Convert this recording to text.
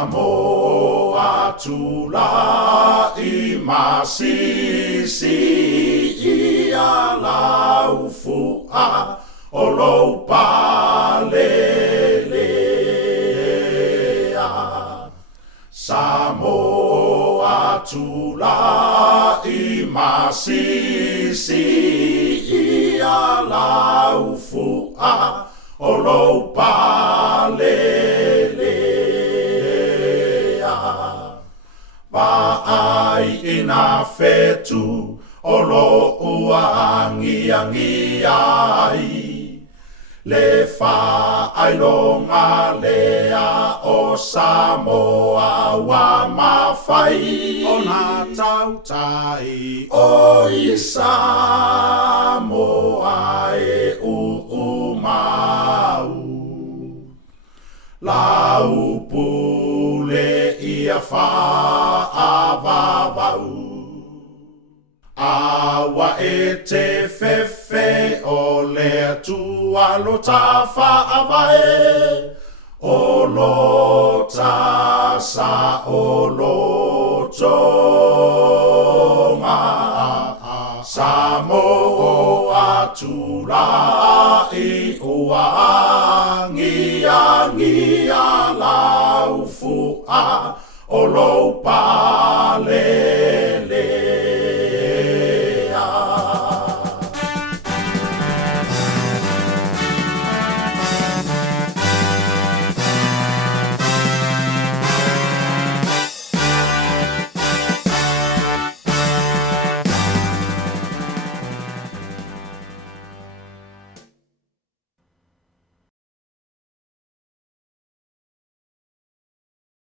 Samoa tula I masisi ia laufua o lou palelea. Samoa tula I masisi ia laufua o lou palelea. Paai ina fetu o lo uangi ai. Le faai longa lea o Samoa wa mawhai. O na tautai o I Samoa e mau. Lau pule ia whaavavau. Awa e te fefe o lea tualo ta whaavae. O lota sa o lotonga. Samoa tula I uangi laufua o lou pale.